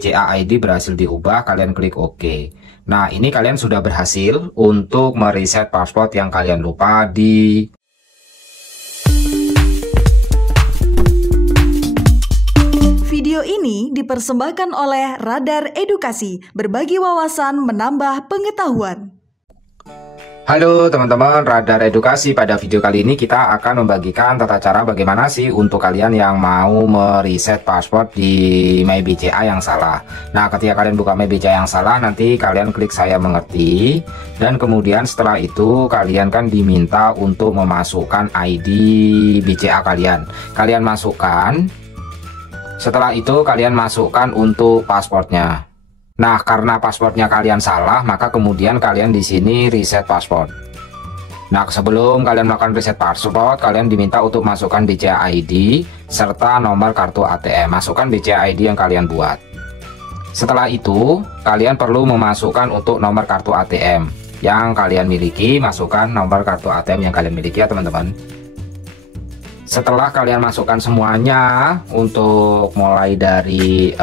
BCA ID berhasil diubah, kalian klik OK. Nah, ini kalian sudah berhasil untuk mereset paspor yang kalian lupa di Video ini dipersembahkan oleh Radar Edukasi, berbagi wawasan menambah pengetahuan. Halo teman-teman Radar Edukasi, pada video kali ini kita akan membagikan tata cara bagaimana sih untuk kalian yang mau mereset paspor di MyBCA yang salah. Nah, ketika kalian buka MyBCA yang salah, nanti kalian klik saya mengerti, dan kemudian setelah itu kalian kan diminta untuk memasukkan ID BCA kalian. Kalian masukkan, setelah itu kalian masukkan untuk paspornya. Nah, karena paspornya kalian salah, maka kemudian kalian di sini reset paspor. Nah, sebelum kalian melakukan reset paspor, kalian diminta untuk masukkan BCA ID serta nomor kartu ATM. Masukkan BCA ID yang kalian buat. Setelah itu, kalian perlu memasukkan untuk nomor kartu ATM yang kalian miliki. Masukkan nomor kartu ATM yang kalian miliki ya teman-teman. Setelah kalian masukkan semuanya, untuk mulai dari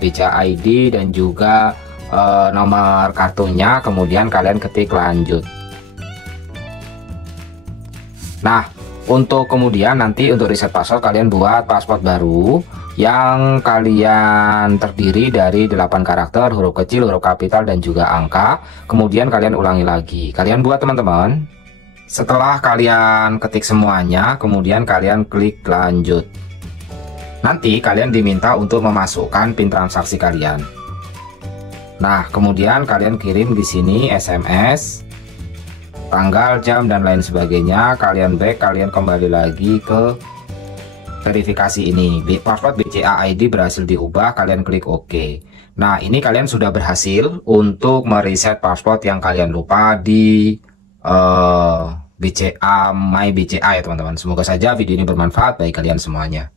BCA ID dan juga nomor kartunya, kemudian kalian ketik lanjut. Nah, untuk kemudian nanti untuk reset paspor, kalian buat paspor baru yang kalian terdiri dari 8 karakter, huruf kecil, huruf kapital, dan juga angka. Kemudian kalian ulangi lagi. Kalian buat teman-teman. Setelah kalian ketik semuanya, kemudian kalian klik lanjut. Nanti kalian diminta untuk memasukkan PIN transaksi kalian. Nah, kemudian kalian kirim di sini SMS, tanggal, jam, dan lain sebagainya. Kalian back, kalian kembali lagi ke verifikasi ini. Paspor BCA ID berhasil diubah, kalian klik OK. Nah, ini kalian sudah berhasil untuk mereset paspor yang kalian lupa di BCA MyBCA ya teman-teman. Semoga saja video ini bermanfaat bagi kalian semuanya.